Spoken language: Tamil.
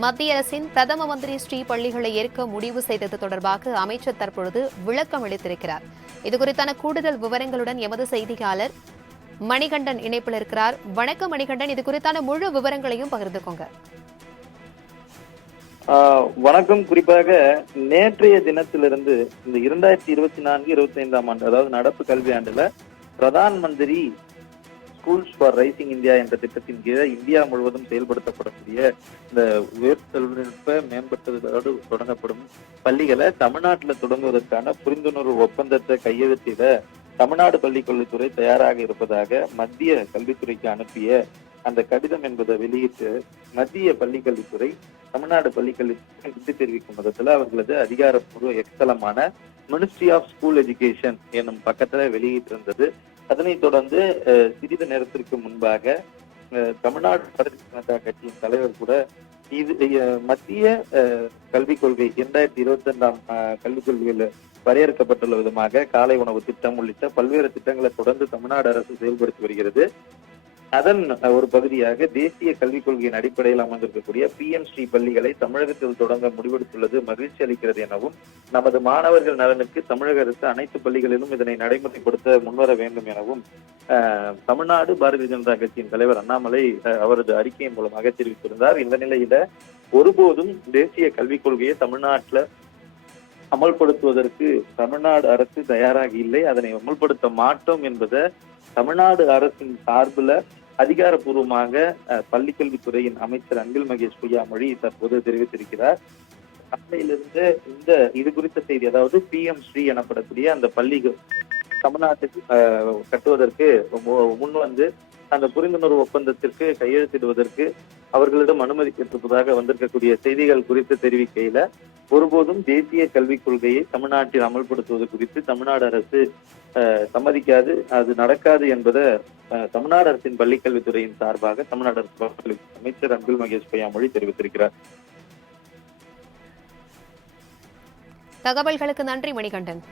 மத்திய அரசின் பிரதம மந்திரி ஸ்ரீ பள்ளிகளை ஏற்க முடிவு செய்தது தொடர்பாக அமைச்சர் தற்பொழுது விளக்கம் அளித்திருக்கிறார். இதுகுறித்தான கூடுதல் விவரங்களுடன் எமது செய்தியாளர் மணிகண்டன் இணைப்பில் இருக்கிறார். வணக்கம் மணிகண்டன், இது குறித்தான முழு விவரங்களையும் பகிர்ந்துக்கோங்க. வணக்கம். குறிப்பாக நேற்றைய தினத்திலிருந்து இந்த 2024-25 ஆண்டு, அதாவது நடப்பு கல்வி ஆண்டுல Pradhan Mantri schools for rising India என்ற திட்டத்தின் கீழே இந்தியா முழுவதும் செயல்படுத்தப்படக்கூடிய இந்த உயர் தொழில்நுட்ப மேம்படுத்துவதோடு தொடங்கப்படும் பள்ளிகளை தமிழ்நாட்டில் தொடங்குவதற்கான புரிந்துணர்வு ஒப்பந்தத்தை கையெழுத்திட தமிழ்நாடு பள்ளிக்கல்வித்துறை தயாராக இருப்பதாக மத்திய கல்வித்துறைக்கு அனுப்பிய அந்த கடிதம் என்பதை வெளியிட்டு மத்திய பள்ளிக்கல்வித்துறை தமிழ்நாடு பள்ளிக்கல்வித்துறை நன்றி தெரிவிக்கும் விதத்துல அவர்களது அதிகாரப்பூர்வ எக்ஸலமான மினிஸ்ட்ரி ஆஃப் ஸ்கூல் எஜுகேஷன் என்னும் பக்கத்துல வெளியிட்டிருந்தது. அதனைத் தொடர்ந்து சிறிது நேரத்திற்கு முன்பாக தமிழ்நாடு பாரதிய ஜனதா கட்சியின் தலைவர் கூட இது மத்திய கல்விக் கொள்கை 2022 கல்விக் கொள்கையில் வரையறுக்கப்பட்டுள்ள விதமாக காலை உணவு திட்டம் உள்ளிட்ட பல்வேறு திட்டங்களை தொடர்ந்து தமிழ்நாடு அரசு செயல்படுத்தி வருகிறது. அதன் ஒரு பகுதியாக தேசிய கல்விக் கொள்கையின் அடிப்படையில் அமர்ந்திருக்கக்கூடிய PM ஸ்ரீ பள்ளிகளை தமிழகத்தில் தொடங்க முடிவெடுத்துள்ளது மகிழ்ச்சி அளிக்கிறது எனவும், நமது மாணவர்கள் நலனுக்கு தமிழக அரசு அனைத்து பள்ளிகளிலும் இதனை நடைமுறைப்படுத்த முன்வர வேண்டும் எனவும் தமிழ்நாடு பாரதிய ஜனதா கட்சியின் தலைவர் அண்ணாமலை அவரது அறிக்கையின் மூலமாக தெரிவித்திருந்தார். இந்த நிலையில ஒருபோதும் தேசிய கல்விக் கொள்கையை தமிழ்நாட்டில் அமல்படுத்துவதற்கு தமிழ்நாடு அரசு தயாராக இல்லை, அதனை அமல்படுத்த மாட்டோம் என்பதை தமிழ்நாடு அரசின் சார்பில் அதிகாரப்பூர்வமாக பள்ளிக்கல்வித்துறையின் அமைச்சர் அன்பில் மகேஷ் பொய்யாமொழி தற்போது தெரிவித்திருக்கிறார். காலையிலிருந்து இது குறித்த செய்தி, அதாவது PM ஸ்ரீ எனப்படக்கூடிய அந்த பள்ளிகள் தமிழ்நாட்டுக்கு கட்டுவதற்கு முன் வந்து அந்த புரிந்துணர்வு ஒப்பந்தத்திற்கு கையெழுத்திடுவதற்கு அவர்களிடம் அனுமதி பெற்றிருப்பதாக வந்திருக்கக்கூடிய செய்திகள் குறித்து தெரிவிக்கையில, ஒருபோதும் தேசிய கல்விக் கொள்கையை தமிழ்நாட்டில் அமல்படுத்துவது குறித்து தமிழ்நாடு அரசு சம்மதிக்காது, அது நடக்காது என்பதை தமிழ்நாடு அரசின் பள்ளிக்கல்வித்துறையின் சார்பாக தமிழ்நாடு அரசு அமைச்சர் அன்பில் மகேஷ் பொய்யாமொழி தெரிவித்திருக்கிறார். தகவல்களுக்கு நன்றி மணிகண்டன்.